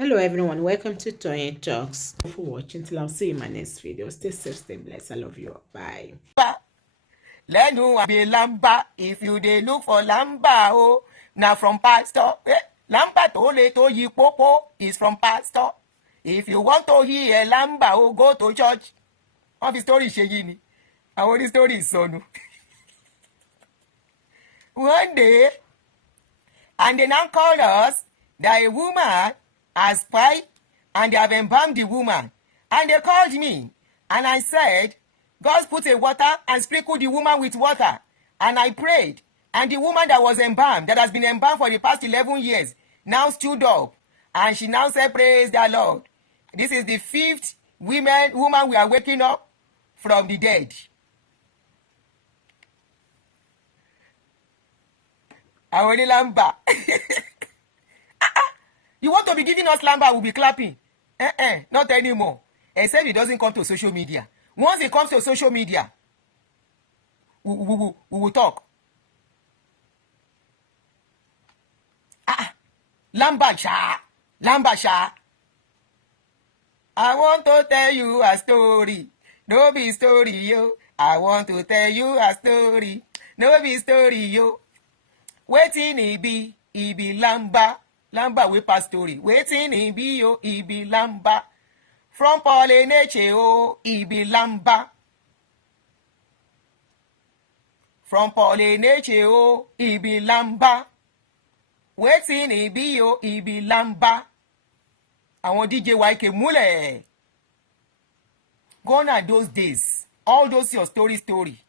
Hello everyone, welcome to Tony Talks. Thank you for watching. Till I'll see you in my next video. Stay safe, stay blessed. I love you all. Bye. Lẹ́nu àbí lamba if you dey look for lamba na from pastor. Lamba tó lè tó yí pópó is from pastor. If you want to hear lamba go to church. Wọ́n fi story ṣe yí ni. Àwọn oní story ìsọnù. One day, and they now call us that a woman has spied and they have embalmed the woman. And they called me and I said, God put a water and sprinkled the woman with water. And I prayed. And the woman that was embalmed, that has been embalmed for the past 11 years, now stood up. And she now said, praise the Lord. This is the fifth woman we are waking up from the dead. Awoni lamba. You want to be giving us lamba, we'll be clapping. Not anymore. Except it doesn't come to social media. Once it comes to social media, we will talk. Lamba sha. I want to tell you a story. No be story, yo. I want to tell you a story. No be story, yo. Wetin e be lamba. Lamba we pass story. Wetin e be yo, e be lamba. From Polyneche, e be lamba. From Polyneche, e be lamba. Wetin e be yo, e be lamba. Àwọn DJ YK múlẹ̀. Gone are those days. All those your story.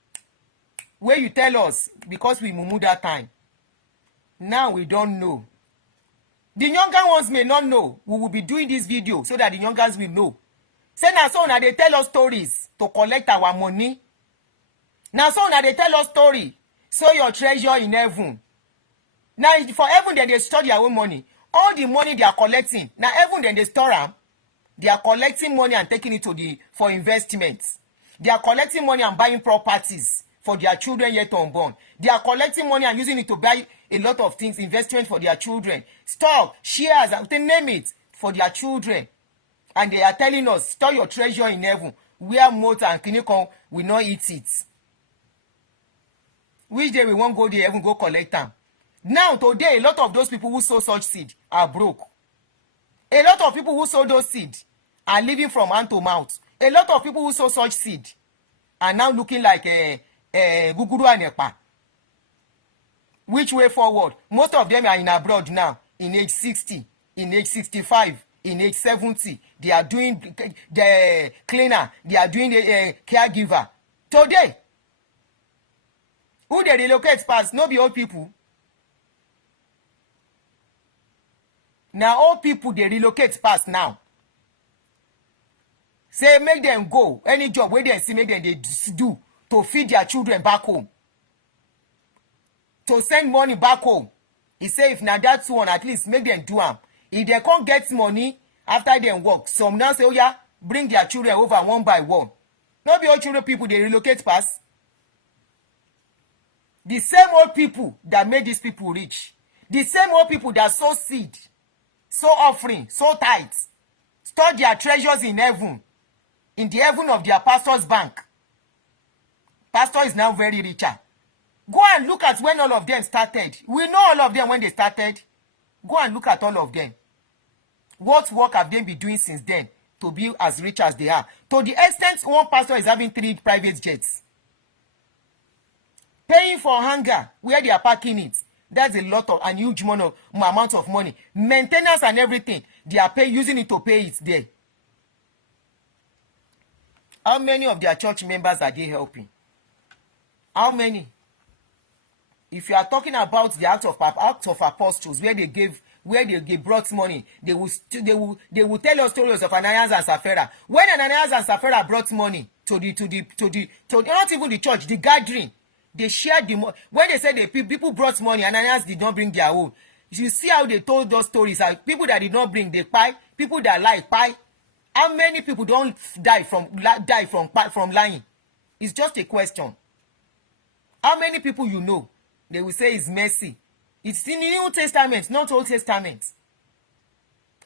Where you tell us because we mumu that time. Now we don't know. The younger ones may not know. We will be doing this video so that the youngers will know. Say na so na they tell us stories to collect our money. Na so na they tell us story. So your treasure in heaven. Now for heaven then they store their own money. All the money they are collecting. Now heaven then they store them. They are collecting money and taking it for investments. They are collecting money and buying properties for their children yet unborn. They are collecting money and using it to buy a lot of things, investment for their children, stock, shares, they name it for their children. And they are telling us, store your treasure in heaven, where motor and clinical will not eat it. Which day we won't go there, heaven go collect them. Now, today, a lot of those people who sow such seed are broke. A lot of people who sow those seed are living from hand to mouth. A lot of people who sow such seed are now looking like Guguru and Epa. Which way forward? Most of them are in abroad now, in age 60, in age 65, in age 70. They are doing the cleaner. They are doing the caregiver. Today, who they relocate past? No be old people. Now old people they relocate past now. Say make them go. Any job where they see make them they do to feed their children back home. To send money back home. He say if na that one at least make them do am. If they can't get money after them work, some now say, oh yeah, bring their children over one by one. Not be all children people they relocate past. The same old people that made these people rich. The same old people that sow seed, sow offering, sow tithes, store their treasures in heaven, in the heaven of their pastor's bank. Pastor is now very richer. Go and look at when all of them started. We know all of them when they started. Go and look at all of them. What work have they been doing since then to be as rich as they are? To the extent one pastor is having 3 private jets. Paying for hangar where they are parking it. That's a lot of, and huge amount of money. Maintenance and everything. They are using it to pay it there. How many of their church members are they helping? How many? If you are talking about the Acts of Apostles, where they brought money, they will tell us stories of Ananias and Sapphira. When Ananias and Sapphira brought money to not even the church, the gathering, they shared the money. When they said people brought money, Ananias did not bring their own. You see how they told those stories. People that did not bring, they pie. People that lie, pie. How many people don't die from lying? It's just a question. How many people you know? They will say it's mercy. It's in the New Testament, not Old Testament.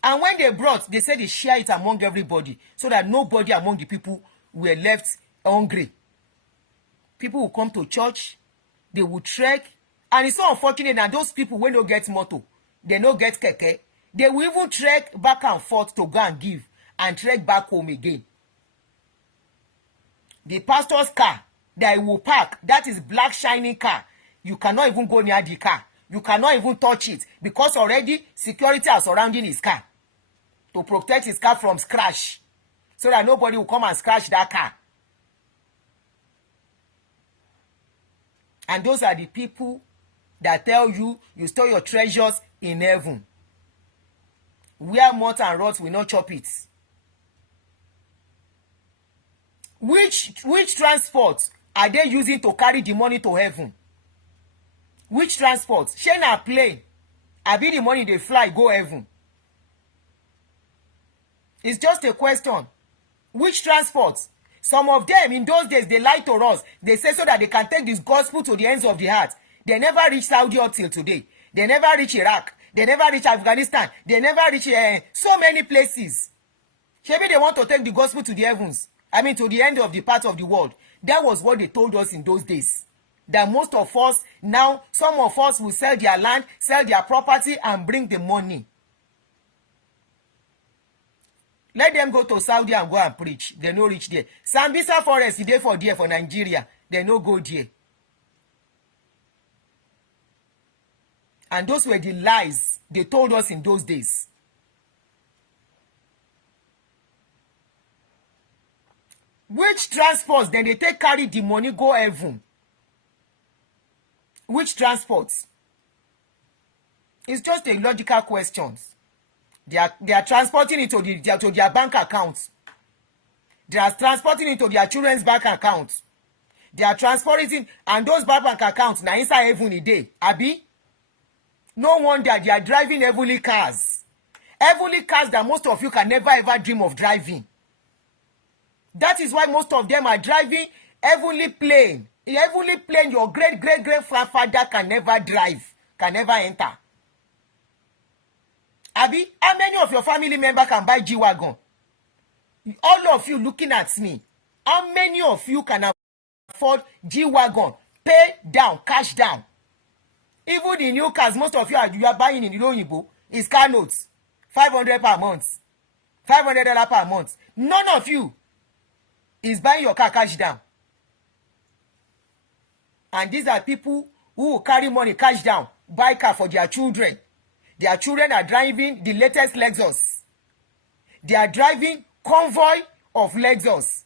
And when they brought, they said they share it among everybody so that nobody among the people were left hungry. People will come to church, they will trek, and it's so unfortunate that those people wey no get motor, they no get keke, they will even trek back and forth to go and give and trek back home again. The pastor's car that he will park, that is black shining car, you cannot even go near the car. You cannot even touch it because already security are surrounding his car to protect his car from scratch so that nobody will come and scratch that car. And those are the people that tell you you store your treasures in heaven, where moth and rot will not chop it. Which transport are they using to carry the money to heaven? Which transport? Shey na plane, abi the money dey fly go heaven? It's just a question. Which transport? Some of them in those days, they lie to us. They say so that they can take this gospel to the ends of the earth. They never reach Saudi up till today. They never reach Iraq. They never reach Afghanistan. They never reach so many places. Maybe they want to take the gospel to the heavens. I mean, to the end of the part of the world. That was what they told us in those days. That most of us, now, some of us will sell their land, sell their property, and bring the money. Let them go to Saudi and go and preach. They no reach there. Sambisa Forest is there for Nigeria. They no go there. And those were the lies they told us in those days. Which transports then they take carry the money go heaven? Which transports? It's just a logical question. They are transporting it to their bank accounts. They are transporting it to their children's bank accounts. They are transporting, and those bank accounts na inside heaven a day. Abi? No wonder they are driving heavenly cars. Heavenly cars that most of you can never ever dream of driving. That is why most of them are driving heavenly plane. A heavenly plane your great-great-grandfather can never drive, can never enter. Abi, how many of your family members can buy G-Wagon? All of you looking at me, how many of you can afford G-Wagon? Pay down, cash down. Even the new cars, most of you are buying in the Oyinbo is car notes. 500 per month. $500 per month. None of you is buying your car cash down. And these are people who will carry money cash down, buy car for their children. Their children are driving the latest Lexus. They are driving convoy of Lexus.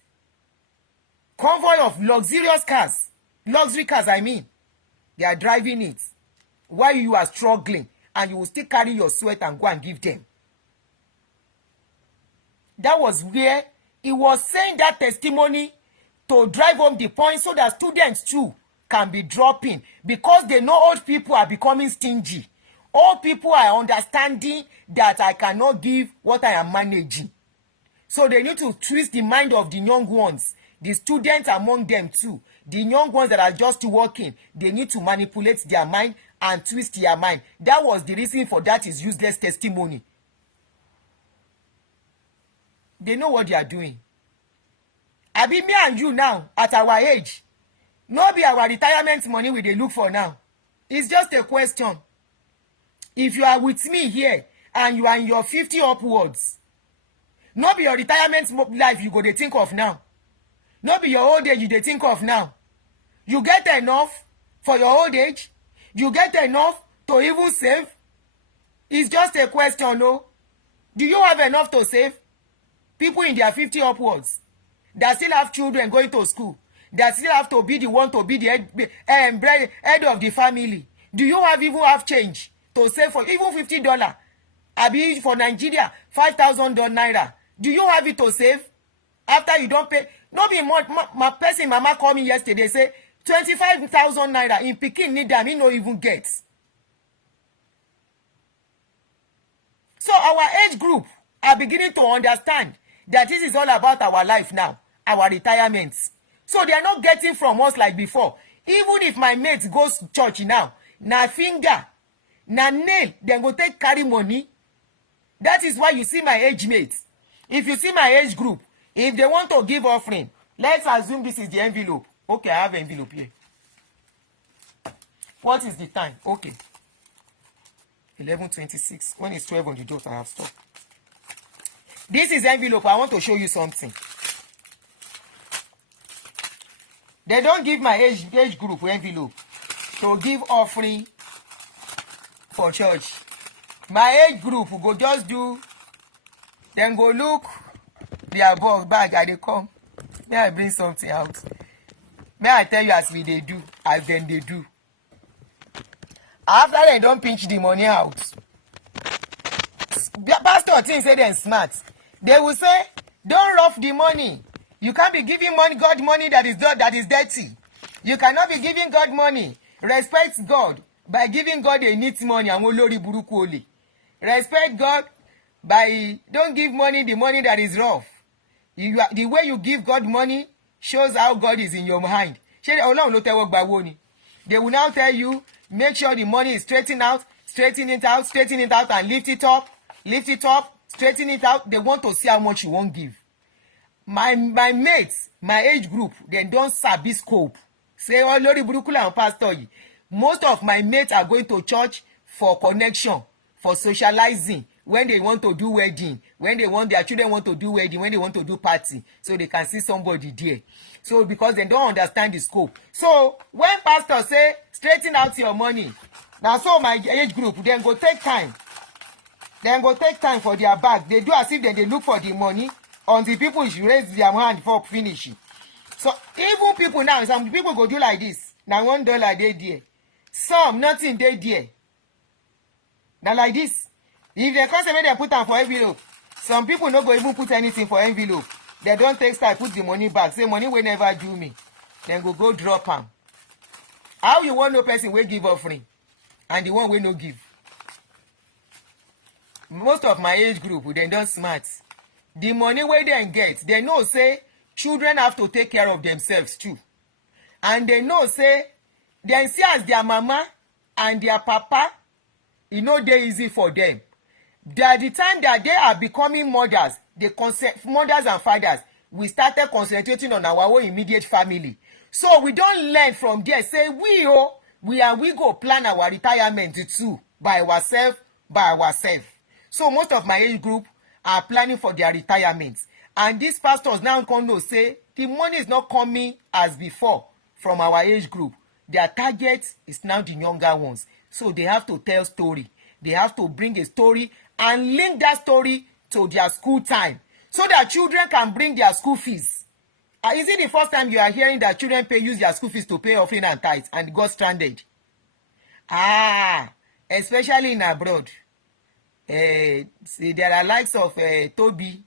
Convoy of luxurious cars. Luxury cars, I mean. They are driving it. While you are struggling, and you will still carry your sweat and go and give them. That was where he was saying that testimony to drive home the point so that students too can be dropping, because they know old people are becoming stingy. Old people are understanding that I cannot give what I am managing. So they need to twist the mind of the young ones, the students among them too. The young ones that are just working, they need to manipulate their mind and twist their mind. That was the reason for that is useless testimony. They know what they are doing. I be me and you now, at our age, no be our retirement money we dey look for now. It's just a question. If you are with me here and you are in your 50 upwards, no be your retirement life you go dey think of now. No be your old age you dey think of now. You get enough for your old age? You get enough to even save? It's just a question, no? Do you have enough to save? People in their 50 upwards that still have children going to school, that still have to be the one to be the head of the family. Do you even have change to save for even $50? I be for Nigeria, 5,000 naira. Do you have it to save after you don't pay? No be my person, mama called me yesterday, say 25,000 naira in Pikin need them, he no even get. So our age group are beginning to understand that this is all about our life now, our retirements. So they are not getting from us like before. Even if my mate goes to church now, na finger, na nail, then go take carry money. That is why you see my age mates. If you see my age group, if they want to give offering, let's assume this is the envelope. Okay, I have envelope here. What is the time? Okay. 11:26. When it's 12 on the dot, I have stopped. This is envelope. I want to show you something. They don't give my age group envelope to give offering for church. My age group go just do, then go look their box bag and they come. May I bring something out? May I tell you as we they do, as then they do. After they don't pinch the money out, the pastor thinks say they're smart. They will say, don't rough the money. You can't be giving God money that is dirty. You cannot be giving God money. Respect God by giving God a neat money. Respect God by don't give money the money that is rough. The way you give God money shows how God is in your mind. They will now tell you, make sure the money is straighten it out, and lift it up, straighten it out. They want to see how much you won't give. My mates, my age group, they don't sabi scope. Say, oh, Lori Burukula and Pastor. Most of my mates are going to church for connection, for socializing, when they want to do wedding, when their children want to do wedding, when they want to do party, so they can see somebody there. So because they don't understand the scope. So when pastor say, straighten out your money, now so my age group, then go take time. Then go take time for their bag. They do as if they look for the money until people should raise their hand for finishing. So even people now, some people go do like this. Now $1 they there. Some nothing they there. Now like this. If they come say they put them for envelope, some people no go even put anything for envelope. They don't take style, put the money back. Say money will never do me. Then go drop them. How you want no person will give offering and the one will no give? Most of my age group, they don't smart. The money where they get, they know say children have to take care of themselves too. And they know say, they see as their mama and their papa, it no dey easy for them. At the time that they are becoming mothers, mothers and fathers, we started concentrating on our own immediate family. So we don't learn from there. Say we go plan our retirement too by ourselves. So most of my age group are planning for their retirements. And these pastors now come to say the money is not coming as before from our age group. Their target is now the younger ones. So they have to tell story. They have to bring a story and link that story to their school time so that children can bring their school fees. Is it the first time you are hearing that children use their school fees to pay offering and tithes and got stranded? Especially in abroad. See, there are likes of Toby,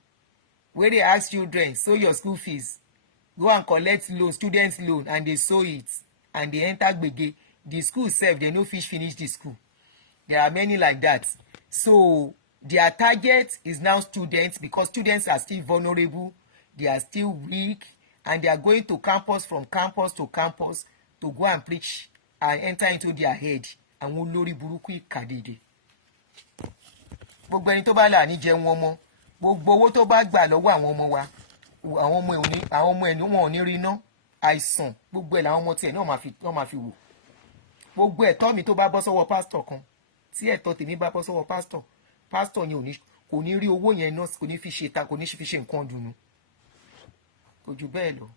where they ask children, sow your school fees. Go and collect loan, students loan, and they sow it. And they enter Gbege. The school self, they no finish the school. There are many like that. So their target is now students, because students are still vulnerable, they are still weak, and they are going to campus from campus to campus to go and preach and enter into their head. And wọ́n lórí burúkú ìkàdédé. Gbogbo ẹni tó bá là ní jẹun ọmọ, gbogbo owó tó bá gbà lọ́wọ́ àwọn ọmọ wa, àwọn ọmọ ẹni wọn ò ní rí iná, àìsàn, gbogbo ẹ̀ làwọn ọmọ tiẹ̀ náà máa fi wò. Gbogbo ẹ̀tọ́ mi tó bá bọ́ sọ́wọ́ pásítọ̀ kan, tí ẹ̀tọ́ tèmi bá bọ́ sọ́wọ́ pásítọ̀ yẹn kò ní rí owó yẹn náà, kò ní fi ṣe nǹkan dùnú. Kò jù bẹ́ẹ̀ lọ.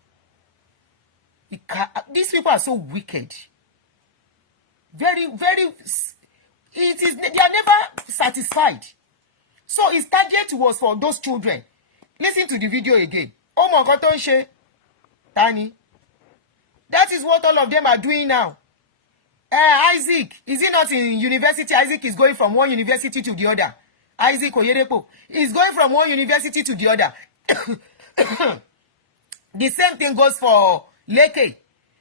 These people are so wicked. Very, very, they are never satisfied. So his target was for those children. Listen to the video again. Oh my God, don't share. Tani. That is what all of them are doing now. Isaac, is he not in university? Isaac is going from one university to the other. Isaac Oyedepo is going from one university to the other. The same thing goes for Leke.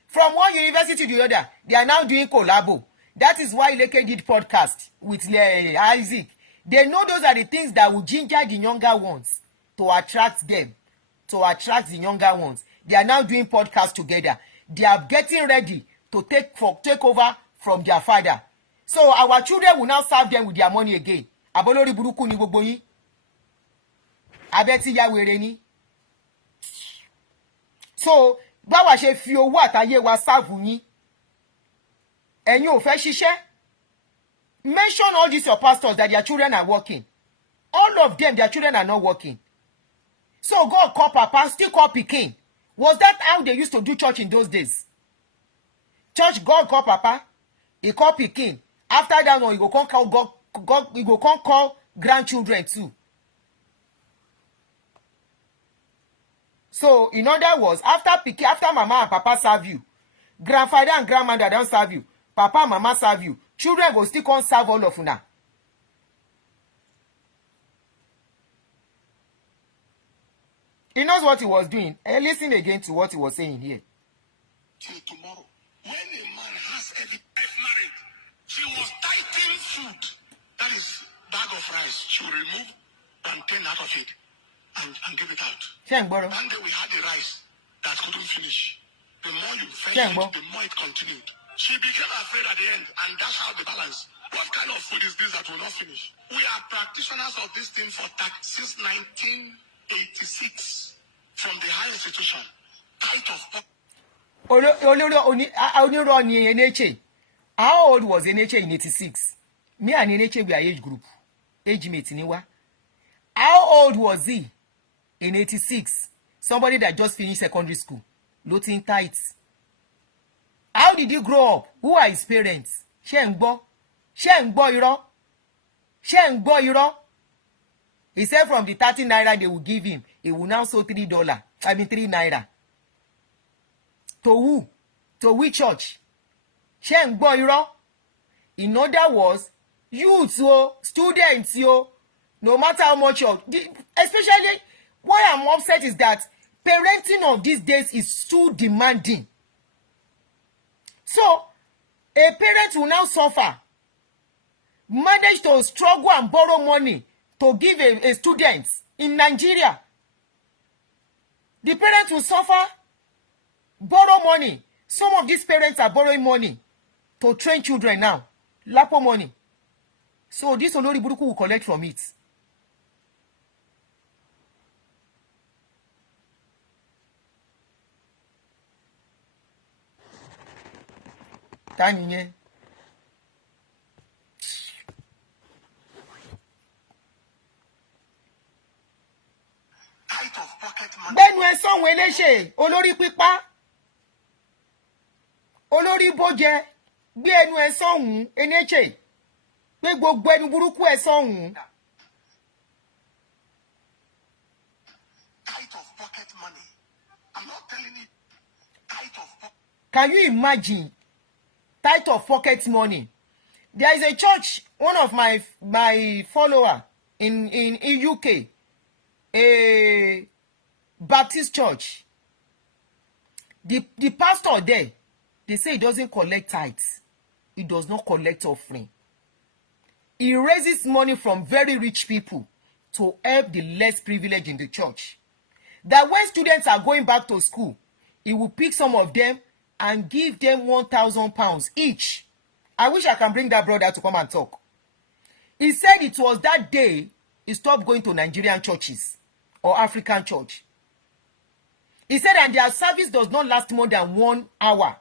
From one university to the other, they are now doing collabo. That is why Leke did podcast with Isaac. They know those are the things that will ginger the younger ones to attract them, to attract the younger ones. They are now doing podcasts together. They are getting ready to take over from their father. So our children will now serve them with their money again. Abolori burúkú ni gbogbo yín. Abẹ́ tí ya wèrè ni. So báwa ṣe fi owó àtayé wa sáàfù yín. Ẹ̀yin ò fẹ́ ṣiṣẹ́. Mention all these your pastors that their children are working. All of them, their children are not working. So God call Papa, still call Pikin. Was that how they used to do church in those days? Church, God call Papa, he call Pikin. After that one, he go come call God, he go come call grandchildren too. So in other words, after Pikin, after Mama and Papa serve you, grandfather and grandmother don't serve you, Papa and Mama serve you, children go still come serve all of una. He knows what he was doing. Listen again to what he was saying here. Till tomorrow. When a man has a wife married, she was tithing food. That is bag of rice. She will remove 1/10 out of it and give it out. One day we had the rice that couldn't finish. The more you fetch it, the more it continued. She became afraid at the end, and that's how the balance. What kind of food is this that will not finish? We are practitioners of this thing since 1986 from the higher institution. Tithe of how old was NHA in 86? Me and NHA we are age group. Age mate niwa. How old was he in 86? Somebody that just finished secondary school. Loading tithes. How did he grow up? Who are his parents? Shengbo iro. He said from the 30 naira they will give him, he will now sell $3. I mean 3 naira. To who? To which church? Shengbo iro. In other words, youths, students, no matter how much especially why I'm upset is that parenting of these days is too demanding. So, a parent will now suffer, manage to struggle and borrow money to give a student in Nigeria. The parents will suffer, borrow money. Some of these parents are borrowing money to train children now. Lapo money. So this Olori Buruku will collect from it. Tani Bẹ́ẹ̀ni ẹ sọ̀hún eléṣe olórí pípa olórí bójẹ gbé ẹnu ẹ sọ̀hún eléṣe pé gbogbo ẹnu burúkú ẹ sọ̀hún. Can you imagine tithe of pocket money? There is a church, one of my follower in UK, a Baptist church. The pastor there, they say he doesn't collect tithes. He does not collect offering. He raises money from very rich people to help the less privileged in the church. That when students are going back to school, he will pick some of them and give them £1,000 each. I wish I can bring that brother to come and talk. He said it was that day he stopped going to Nigerian churches or African church. He said that their service does not last more than 1 hour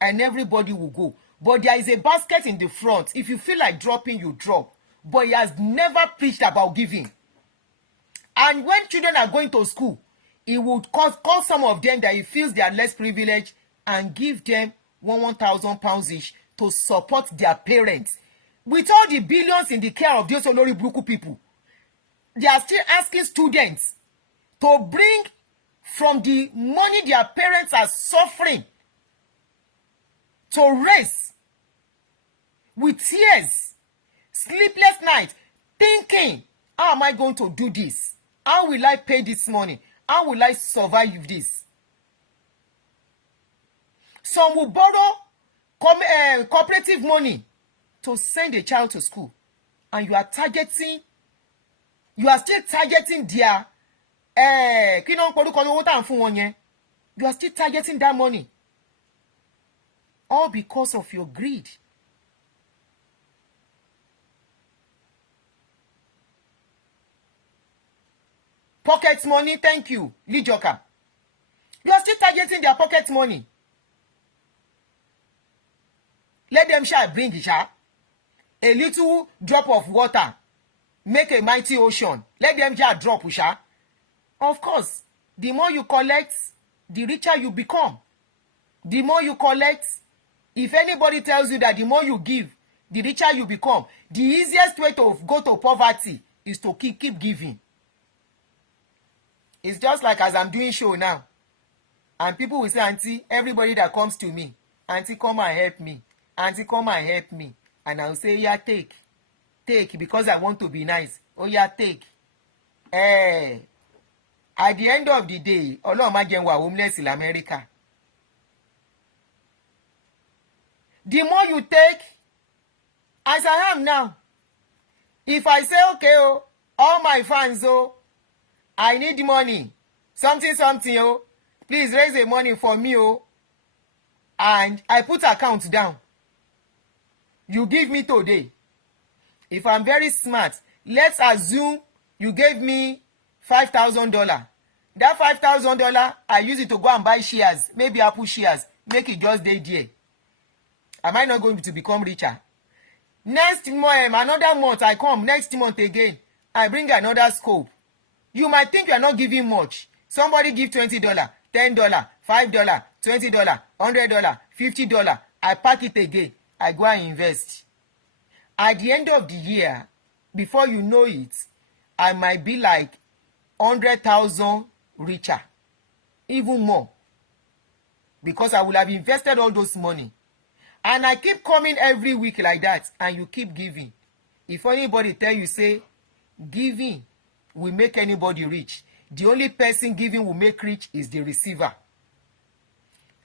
and everybody will go. But there is a basket in the front. If you feel like dropping, you drop. But he has never preached about giving. And when children are going to school, he would call some of them that he feels they are less privileged and give them £1,000 each to support their parents. With all the billions in the care of those Olori Buruku people, they are still asking students to bring from the money their parents are suffering to raise with tears, sleepless nights, thinking, how am I going to do this? How will I pay this money? How will I survive this? Some will borrow cooperative money to send a child to school. And you are still targeting their you are still targeting that money. All because of your greed. Pocket money, thank you, Lijoka. You are still targeting their pocket money. Let them shall bring it, a little drop of water, make a mighty ocean. Let them just drop, sha. Of course, the more you collect, the richer you become. The more you collect, if anybody tells you that the more you give, the richer you become, the easiest way to go to poverty is to keep giving. It's just like as I'm doing show now, and people will say, Aunty, everybody that comes to me, Aunty, come and help me. Aunty, come and help me. And I'll say, yeah, take, because I want to be nice. Oh, yeah, take. At the end of the day, Ọlọ́run má jẹ́ n wà homeless in America. The more you take, as I am now, if I say, okay, oh, all my fans, oh, I need money, something, oh, please raise the money for me, oh, and I put account down. You give me today. If I'm very smart, let's assume you gave me $5,000. That $5,000, I use it to go and buy shares, maybe Apple shares, make it just day there. Am I not going to become richer? Next month, another month, I come, next month again, I bring another scope. You might think you are not giving much. Somebody give $20, $10, $5, $20, $100, $50. I pack it again. I go and invest. At the end of the year, before you know it, I might be like 100,000 richer, even more, because I will have invested all those money. And I keep coming every week like that, and you keep giving. If anybody tell you, say, giving will make anybody rich, the only person giving will make rich is the receiver.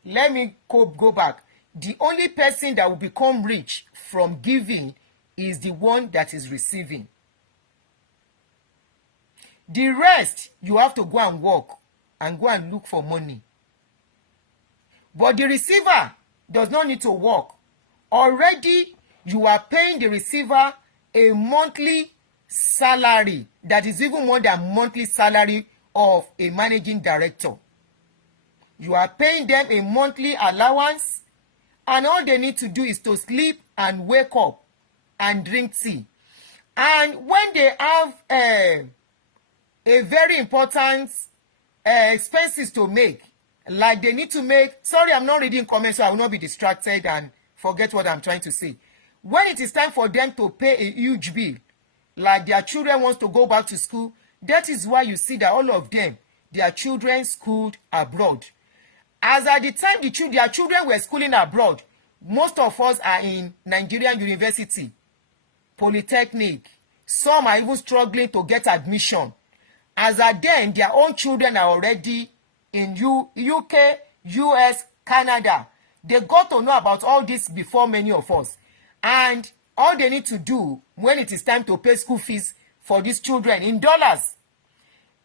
Let me go back. The only person that will become rich from giving is the one that is receiving. The rest, you have to go and work and go and look for money. But the receiver does not need to work. Already, you are paying the receiver a monthly salary that is even more than monthly salary of a managing director. You are paying them a monthly allowance, and all they need to do is to sleep and wake up and drink tea. And when they have a very important expenses to make, like they need to make, sorry, I'm not reading comments, so I will not be distracted and forget what I'm trying to say. When it is time for them to pay a huge bill, like their children wants to go back to school, that is why you see that all of them, their children schooled abroad. As at the time their children were schooling abroad, most of us are in Nigerian university, polytechnic. Some are even struggling to get admission. As at then, their own children are already in UK, US, Canada. They got to know about all this before many of us. And all they need to do when it is time to pay school fees for these children in dollars.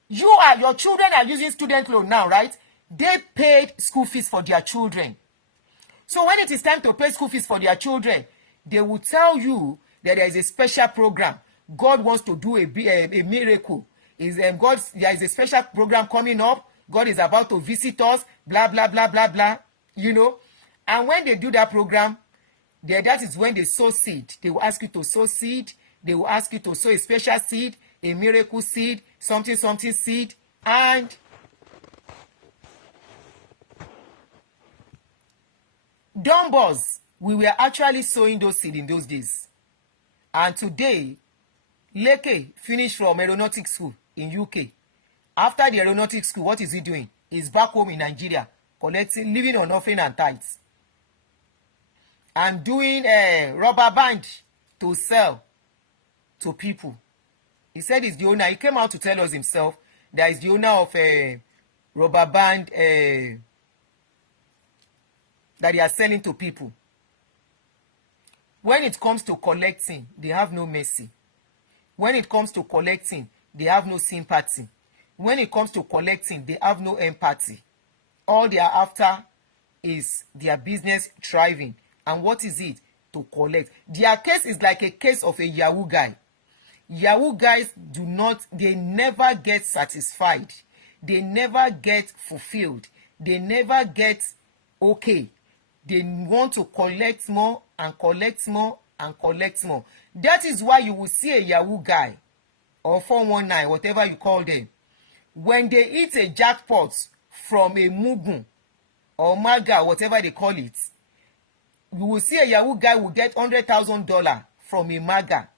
Your children are using student loan now, right? They paid school fees for their children. So when it is time to pay school fees for their children, they will tell you that there is a special program. God wants to do a miracle. There is a special program coming up. God is about to visit us, blah, blah, blah, blah, blah, you know. And when they do that program, that is when they sow seed. They will ask you to sow seed. They will ask you to sow a special seed, a miracle seed, something seed. And Dumbos, we were actually sowing those seeds in those days. And today, Leke finished from aeronautics school in UK. After the aeronautics school, what is he doing? He's back home in Nigeria, living on offering and tithes. And doing a rubber band to sell to people. He said he's the owner. He came out to tell us himself that he's the owner of a rubber band that they are selling to people. When it comes to collecting, they have no mercy. When it comes to collecting, they have no sympathy. When it comes to collecting, they have no empathy. All they are after is their business thriving. And what is it? To collect. Their case is like a case of a Yahoo guy. Yahoo guys they never get satisfied. They never get fulfilled. They never get okay. They want to collect more and collect more and collect more. That is why you will see a Yahoo guy or 419, whatever you call them. When they hit a jackpot from a Mugun or Maga, whatever they call it, you will see a Yahoo guy will get $100,000 from a Maga.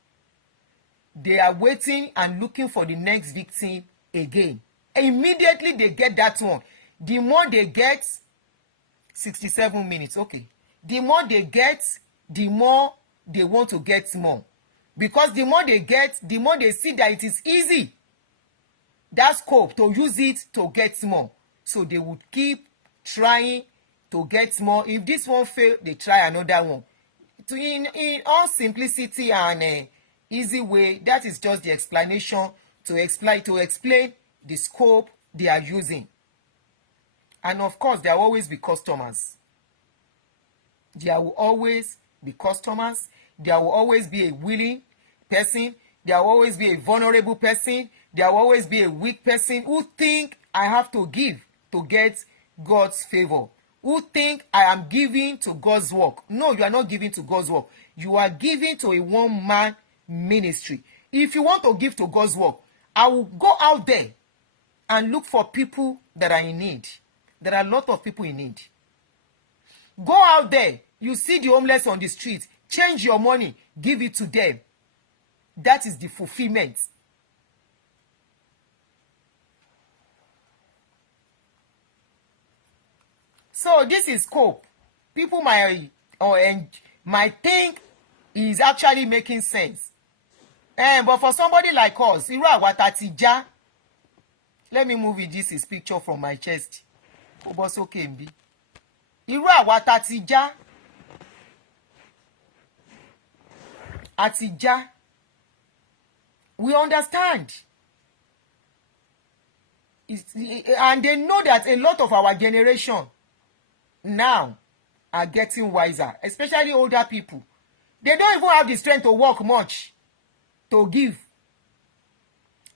They are waiting and looking for the next victim again. Immediately they get that one. The more they get, 67 minutes, okay. The more they get, the more they want to get more. Because the more they get, the more they see that it is easy, that scope, to use it to get more. So they would keep trying to get more. If this one fail, they try another one. In all simplicity and easy way, that is just the explanation to explain the scope they are using. And of course, there will always be customers. There will always be customers. There will always be a willing person. There will always be a vulnerable person. There will always be a weak person who think I have to give to get God's favor. Who think I am giving to God's work. No, you are not giving to God's work. You are giving to a one-man ministry. If you want to give to God's work, I will go out there and look for people that are in need. There are a lot of people in need. Go out there. You see the homeless on the street. Change your money. Give it to them. That is the fulfillment. So this is scope. People might think is actually making sense. But for somebody like us, irú àwa tá ti já. Let me move it. This is picture from my chest. Ó bọ́ sókè nbí. Irú àwa tá ti já. Àti já. We understand. And they know that a lot of our generation now are getting wiser, especially older people. They don't even have the strength to work much to give.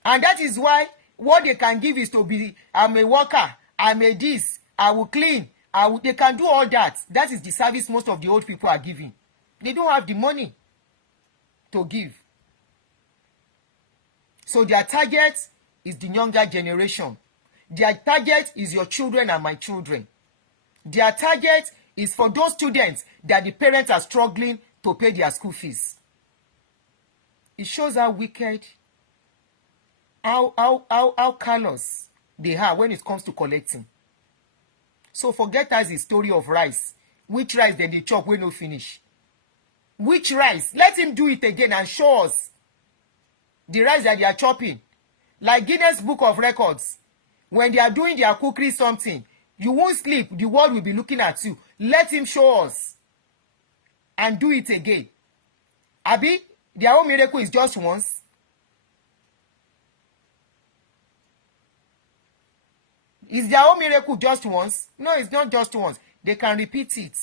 And that is why what they can give is to be, I'm a worker, I'm a this, I will clean, they can do all that. That is the service most of the old people are giving. They don't have the money to give. So their target is the younger generation. Their target is your children and my children. Their target is for those students that the parents are struggling to pay their school fees. It shows how wicked, how callous they are when it comes to collecting. So forget us the story of rice. Which rice then they chop when no finish? Which rice? Let him do it again and show us the rice that they are chopping. Like Guinness Book of Records. When they are doing their cookery something, you won't sleep. The world will be looking at you. Let him show us. And do it again. Abi, their own miracle is just once. Is their own miracle just once? No, it's not just once. They can repeat it.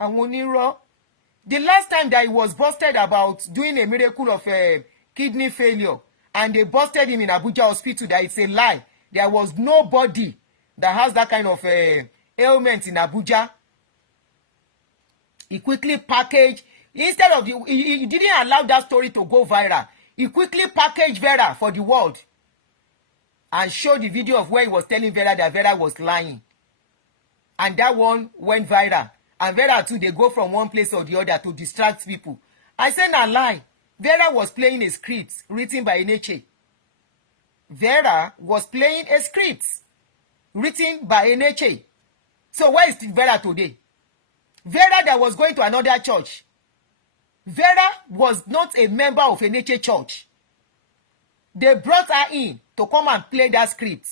And Oniro, the last time that he was busted about doing a miracle of kidney failure, and they busted him in Abuja hospital, that it's a lie. There was nobody that has that kind of ailment in Abuja. He quickly packaged, instead of he didn't allow that story to go viral. He quickly packaged Vera for the world and showed the video of where he was telling Vera that Vera was lying. And that one went viral. And Vera too, they go from one place or the other to distract people. I said, nah, lie. Vera was playing a script written by Eneche. Vera was playing a script written by Eneche. So where is Vera today? Vera that was going to another church. Vera was not a member of Eneche church. They brought her in to come and play that script.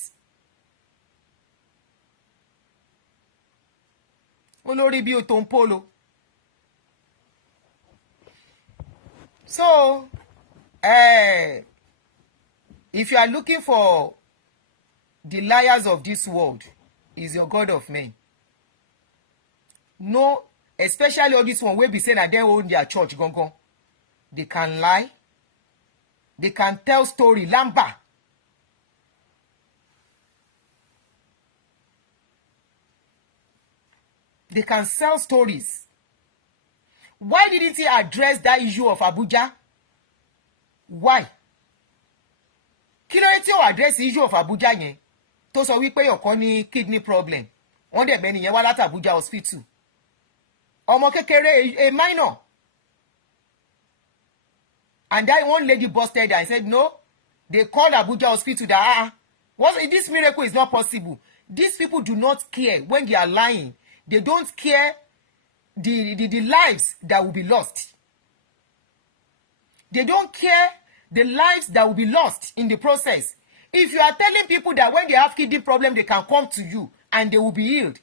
Olórí bí Otompolo. So, if you are looking for the liars of this world, is your God of men. No, especially all this one wey be saying that they own their church, gongon. They can lie. They can tell story. Lamba. They can sell stories. Why didn't he address that issue of Abuja? Why? Kí ló dé tí ó address issue of Abuja yẹn? Tó sọ wípé ọ̀kan ní kidney problem. Wọ́n dẹ̀ mẹ́ni yẹn wá láti Abuja hospital. Ọmọ kékeré, a minor. And that one lady busted and said, no, they called Abuja hospital that, this miracle is not possible. These people do not care when they are lying. They don't care the lives that will be lost. They don't care the lives that will be lost in the process. If you are telling people that when they have kidney problem, they can come to you and they will be healed,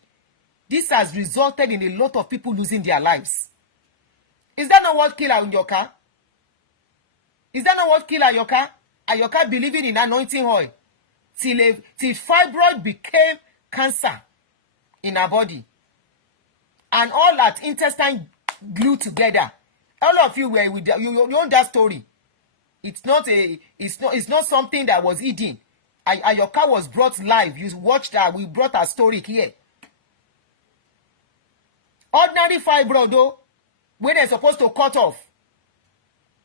this has resulted in a lot of people losing their lives. Is that not what killed Ayoka? Is that not what killed Ayoka? Ayoka believing in anointing oil till fibroid became cancer in her body. And all that intestine glued together. All of you were with you know that story. It's not something that was hidden. Ayoka was brought live. You watched her. We brought her story here. Ordinary fibroid though, when they're supposed to cut off,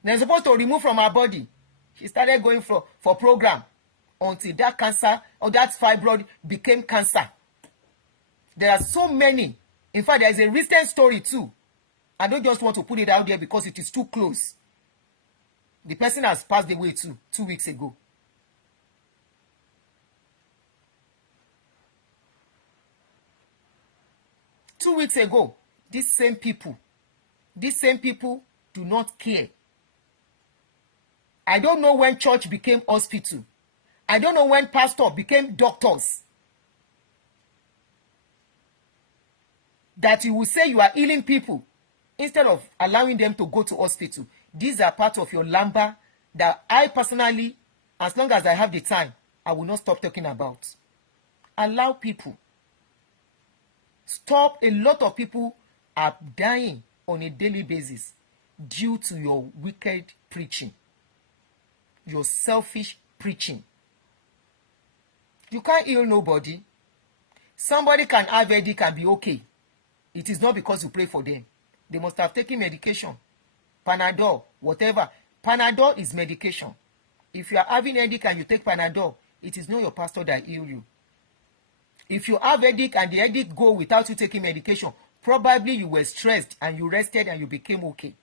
they're supposed to remove from her body. She started going for program until that cancer or that fibroid became cancer. There are so many. In fact, there is a recent story too. I don't just want to put it out there because it is too close. The person has passed away too, 2 weeks ago. Two weeks ago, these same people do not care. I don't know when church became hospital. I don't know when pastor became doctors. That you will say you are healing people instead of allowing them to go to hospital. These are part of your lamba that I personally, as long as I have the time, I will not stop talking about. Allow people. Stop. A lot of people are dying on a daily basis due to your wicked preaching. Your selfish preaching. You can't heal nobody. Somebody can have headache and be okay. It is not because you pray for them. They must have taken medication. Panadol, whatever. Panadol is medication. If you are having headache and you take Panadol, it is not your pastor that heal you. If you have headache and the headache go without you taking medication, probably you were stressed and you rested and you became okay.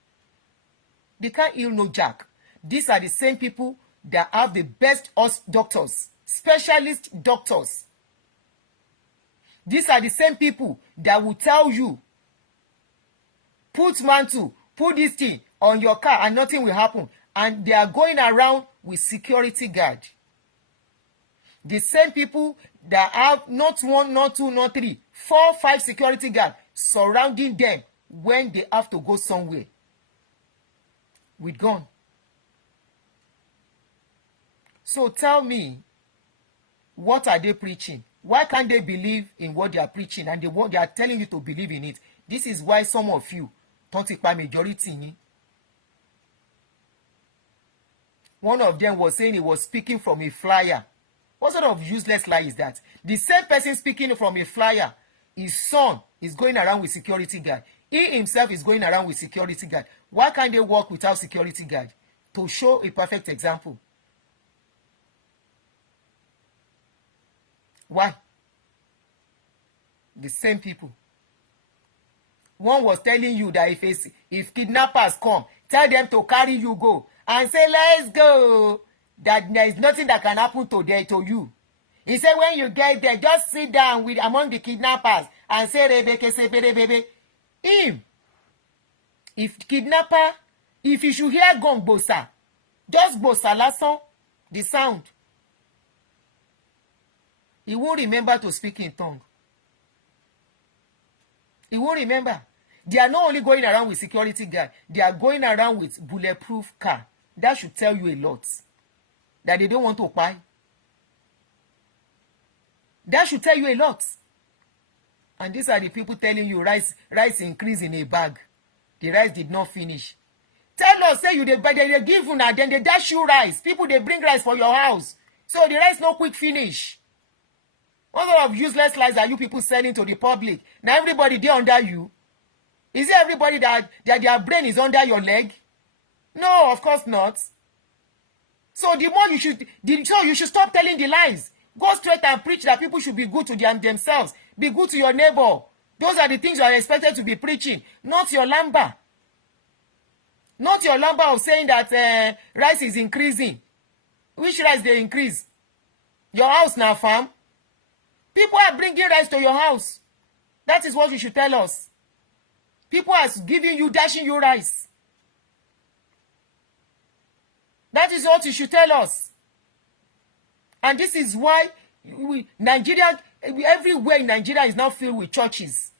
They can't heal no jack. These are the same people that have the best doctors, specialist doctors. These are the same people that will tell you, put mantle, put this thing on your car and nothing will happen. And they are going around with security guard. The same people that have not one, not two, not three, 4, 5 security guards surrounding them when they have to go somewhere with gun. So tell me, what are they preaching? Why can't they believe in what they are preaching and they are telling you to believe in it? This is why some of you don't take by majority. One of them was saying he was speaking from a flyer. What sort of useless lie is that? The same person speaking from a flyer, his son is going around with security guard. He himself is going around with security guard. Why can't they work without security guard? To show a perfect example. Why? The same people. One was telling you that if kidnappers come, tell them to carry you go and say, let's go. That there is nothing that can happen to you. He said, when you get there, just sit down with among the kidnappers and say, Rebeke, say, baby. Him. If you should hear gun bosa, just bosa lason, the sound. He won't remember to speak in tongue. He won't remember. They are not only going around with security guard, they are going around with bulletproof car. That should tell you a lot. That they don't want to buy. That should tell you a lot. And these are the people telling you rice increase in a bag. The rice did not finish. Tell us, say you they give una, then they dash you rice. People, they bring rice for your house. So the rice no quick finish. What sort of useless lies are you people selling to the public? Now everybody they under you. Is it everybody that their brain is under your leg? No, of course not. So the more you should stop telling the lies. Go straight and preach that people should be good to themselves. Be good to your neighbor. Those are the things you are expected to be preaching, not your lamba. Not your number of saying that rice is increasing. Which rice they increase? Your house now, farm. People are bringing rice to your house. That is what you should tell us. People are giving you, dashing you rice. That is what you should tell us. And this is why Nigeria, everywhere in Nigeria is now filled with churches.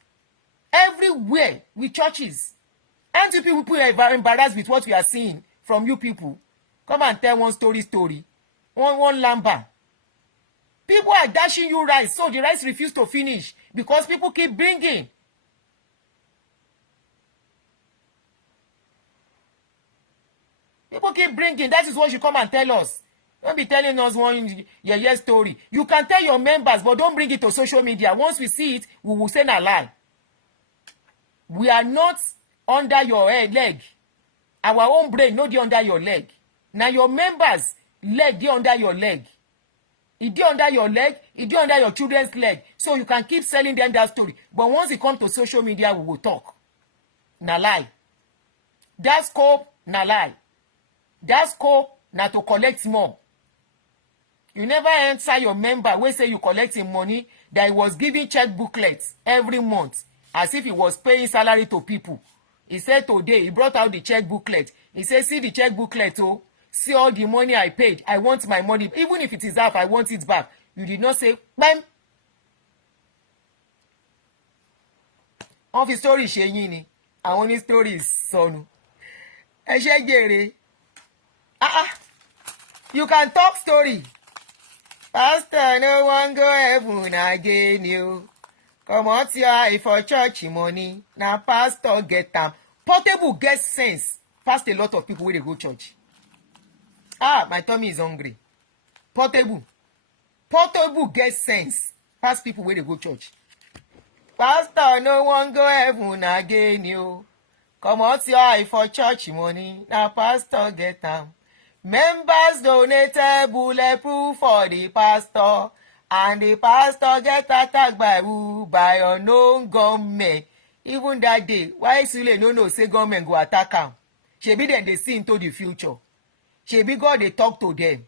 Everywhere with churches. And you people are embarrassed with what we are seeing from you people. Come and tell one story. One lamba. People are dashing you rice, so the rice refuse to finish because people keep bringing. People keep bringing. That is what you come and tell us. Don't be telling us one story. You can tell your members, but don't bring it to social media. Once we see it, we will say a lie. We are not under your leg. Our own brain no dey under your leg. Now your members leg dey under your leg. E dey under your leg, e dey under your children's leg. So you can keep selling them that story. But once it comes to social media, we will talk. Na lie. That scope, na lie. That scope, na to collect more. You never answer your member wey say you collecting money that he was giving check booklets every month as if he was paying salary to people. He said today, he brought out the check booklet. He said, see the check booklet, oh, see all the money I paid. I want my money. Even if it is half, I want it back. You did not say, bam. Of the story, Shenyini. I want his story is son. You can talk story. Pastor, no one go heaven again, you. Come out here for church money. Now pastor get them. Portable get sense. Past a lot of people when they go church. My tummy is hungry. Portable get sense. Past people when they go church. Pastor, no one go heaven again, you. Come out here for church money. Now pastor get them. Members donated bulletproof for the pastor. And the pastor get attacked by unknown gunmen. Even that day, why Sule no say government go attack am? Shebi then they see into the future. Shebi God they talk to them.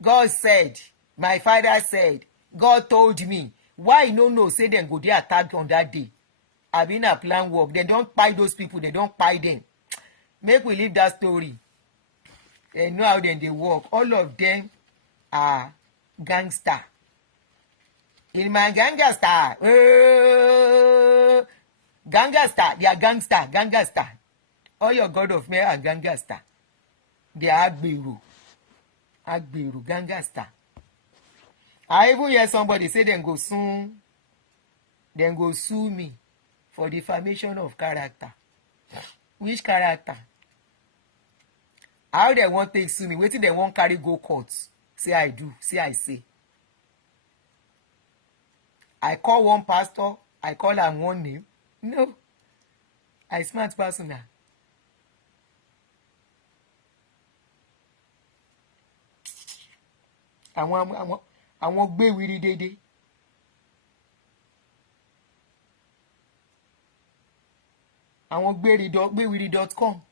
God said, my father said, God told me. Why no say them go dey attack on that day? I been a plan work. They don't buy those people. They don't buy them. Make we leave that story. They know how then they work. All of them are gangster. In my gangster, gangster, they are gangster. All your God of men are gangster. They are Agbiru, gangster. I even hear somebody say then go sue me for defamation of character. Which character? How they want to sue me? Wait till they won't carry go courts. Say I do, say I say. I call one pastor, I call am one name. No. I smart person now. Àwọn gbé wiri dédé. Àwọn gbé wiri.com.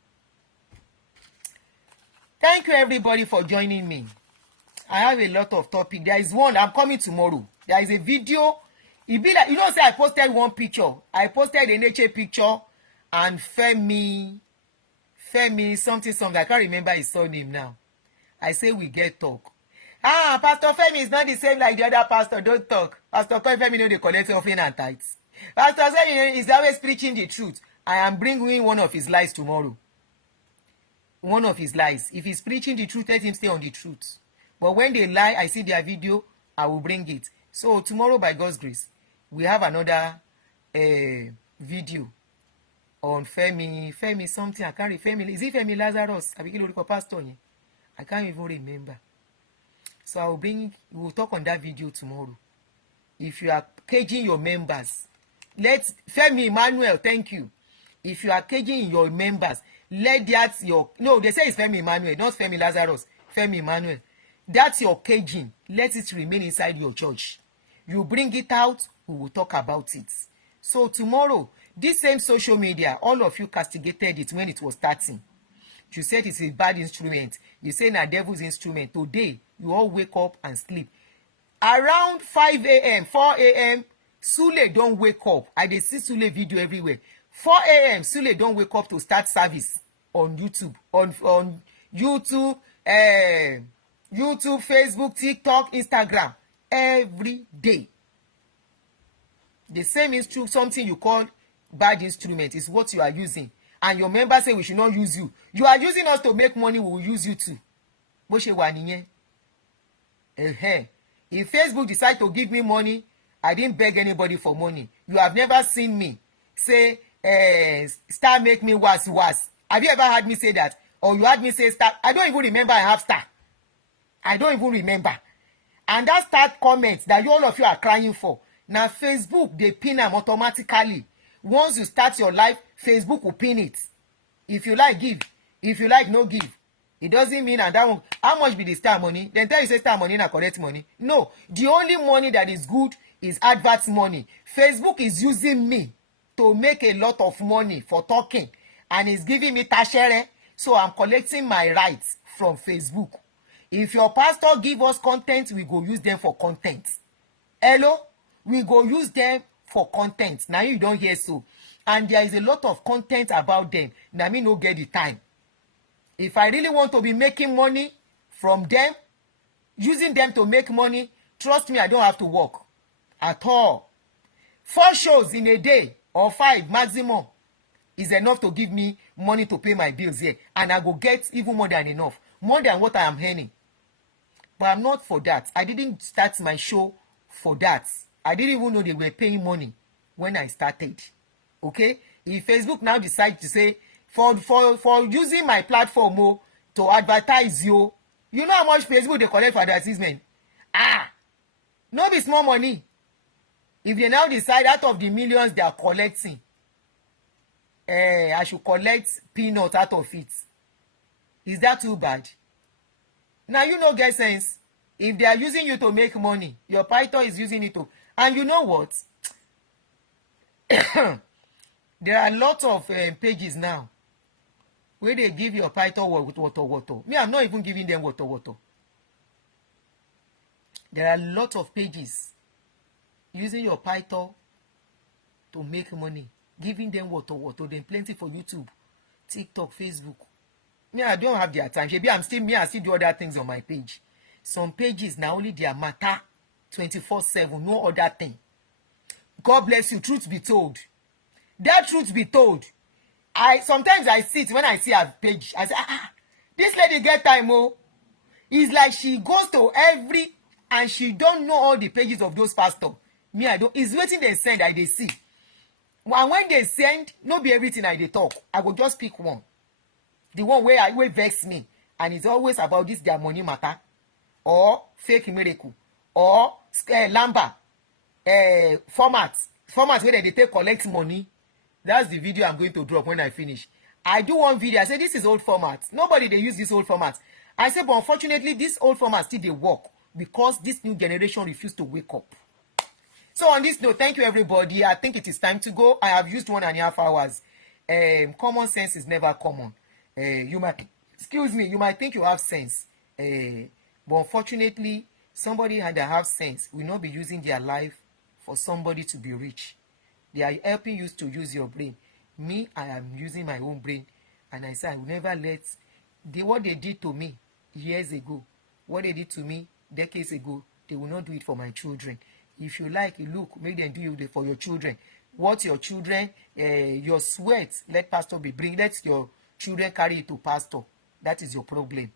Thank you everybody for joining me. I have a lot of topic. There is one, I'm coming tomorrow. There is a video. It be like, you know, say I posted one picture. I posted a nature picture and Femi something song. I can't remember his surname now. I say we get talk. Pastor Femi is not the same like the other pastor. Don't talk. Pastor Femi know they collect offering and tithes. Pastor Femi is always preaching the truth. I am bringing one of his lies tomorrow. One of his lies. If he's preaching the truth, let him stay on the truth. But when they lie, I see their video, I will bring it. So tomorrow, by God's grace, we have another video on Femi something. I can't remember. Is it Femi Lazarus? I begin to look pastor. I can't even remember. So we'll talk on that video tomorrow. If you are caging your members, let Femi Emmanuel, thank you. If you are caging your members, let that they say it's Femi Emmanuel, not Femi Lazarus, Femi Emmanuel. That's your caging. Let it remain inside your church. You bring it out, we will talk about it. So tomorrow, this same social media, all of you castigated it when it was starting. You said it's a bad instrument. You say a devil's instrument. Today, you all wake up and sleep. Around 5 a.m., 4 a.m., Sule don't wake up. I dey see Sule video everywhere. 4 a.m., Sule don't wake up to start service on YouTube. On YouTube, YouTube, Facebook, TikTok, Instagram. Every day. The same instrument, something you call bad instrument, is what you are using. And your members say we should not use you. You are using us to make money, we will use you too. Bó ṣe wà nìyẹn. If Facebook decide to give me money, I didn't beg anybody for money. You have never seen me say, star make me worse. Have you ever heard me say that? Or you heard me say star? I don't even remember I have star. I don't even remember. And that start comments that all of you are crying for. Now Facebook, they pin them automatically. Once you start your life, Facebook will pin it. If you like, give. If you like, no give. It doesn't mean that one. How much be the star money? Then tell you say star money na correct money. No. The only money that is good is advert money. Facebook is using me to make a lot of money for talking. And it's giving me tashere. So I'm collecting my rights from Facebook. If your pastor give us content, we go use them for content. Hello? We go use them for content. Now you don't hear so. And there is a lot of content about them. Now me no get the time. If I really want to be making money from them, using them to make money, trust me, I don't have to work at all. 4 shows in a day or 5 maximum is enough to give me money to pay my bills here. And I go get even more than enough. More than what I am earning. But I'm not for that. I didn't start my show for that. I didn't even know they were paying money when I started. Okay? If Facebook now decide to say, for using my platform to advertise you know how much Facebook they collect for advertisement? No be small money. If they now decide out of the millions they are collecting, I should collect peanuts out of it. Is that too bad? Now you know get sense. If they are using you to make money, your python is using it to. And you know what? There are lots of pages now where they give your python water. Me, I'm not even giving them water. There are lots of pages using your python to make money, giving them water. Then plenty for YouTube, TikTok, Facebook. Me, I don't have their time. Maybe I still do other things on my page. Some pages now only their matter 24/7, no other thing. God bless you. Truth be told, that truth be told. Sometimes I sit when I see her page. I say, this lady get time, It's like she goes to every and she don't know all the pages of those pastors. Me, I don't. It's waiting they send, I they see. And when they send, no be everything I they talk. I will just pick one. The one where vex me. And it's always about this their money matter. Or fake miracle. Or lamba. Formats where they take collect money. That's the video I'm going to drop when I finish. I do one video. I say, this is old format. Nobody they use this old format. I say, but unfortunately, this old format still they work because this new generation refuse to wake up. So on this note, thank you everybody. I think it is time to go. I have used 1.5 hours. Common sense is never common. You might think you have sense. But unfortunately, somebody that have sense will not be using their life for somebody to be rich. They are helping you to use your brain. Me, I am using my own brain. And I say, I will never let... what they did to me years ago, what they did to me decades ago, they will not do it for my children. If you like, look, make them do it for your children. What your children, your sweat, let pastor be bring. Let your children carry it to pastor. That is your problem.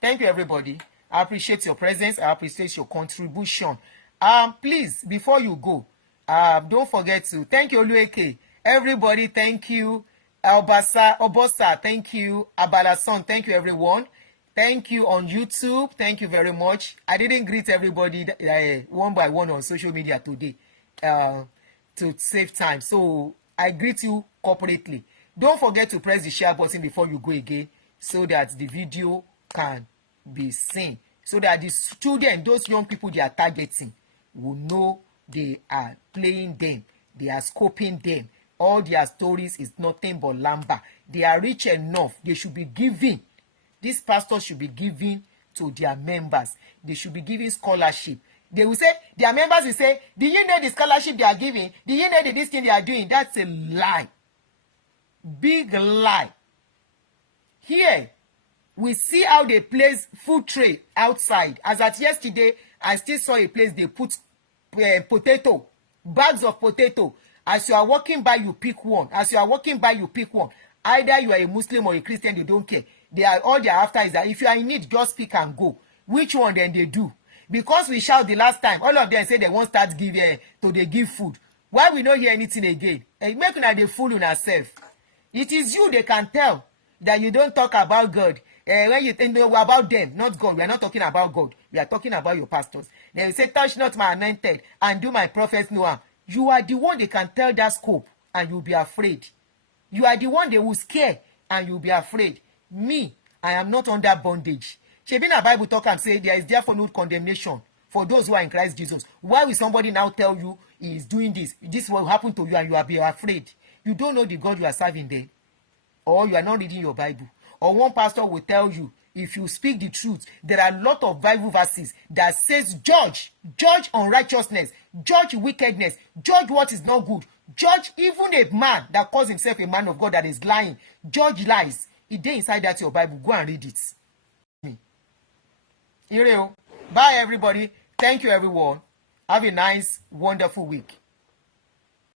Thank you, everybody. I appreciate your presence. I appreciate your contribution. Please, before you go, don't forget to thank you, Olueke. Everybody, thank you. Obosa, thank you. Abalason, thank you, everyone. Thank you on YouTube. Thank you very much. I didn't greet everybody one by one on social media today to save time. So I greet you corporately. Don't forget to press the share button before you go again so that the video can be seen. So that the students, those young people they are targeting, will know they are playing them. They are scoping them. All their stories is nothing but lamba. They are rich enough. They should be giving. These pastors should be giving to their members. They should be giving scholarship. They will say, their members will say, do you know the scholarship they are giving? Do you know this thing they are doing? That's a lie. Big lie. Here, we see how they place food tray outside. As at yesterday, I still saw a place they put potato, bags of potato. As you are walking by, you pick one. As you are walking by, you pick one. Either you are a Muslim or a Christian, they don't care. All they are after is that if you are in need, just pick and go. Which one then they do? Because we shout the last time, all of them say they won't start give to they give food. Why we don't hear anything again? Make una dey fool una self. It is you they can tell that you don't talk about God. When you think about them, not God. We are not talking about God. We are talking about your pastors. They will say, touch not my anointed and do my prophets no harm. You are the one they can tell that scope and you'll be afraid. You are the one they will scare and you'll be afraid. Me, I am not under bondage. Shebina Bible talk and say there is therefore no condemnation for those who are in Christ Jesus. Why will somebody now tell you he is doing this? This will happen to you and you are be afraid. You don't know the God you are serving there. Or you are not reading your Bible. Or one pastor will tell you, if you speak the truth, there are a lot of Bible verses that says judge unrighteousness, judge wickedness, judge what is not good, judge even a man that calls himself a man of God that is lying, judge lies. It dey inside that your Bible. Go and read it. Bye everybody. Thank you everyone. Have a nice, wonderful week.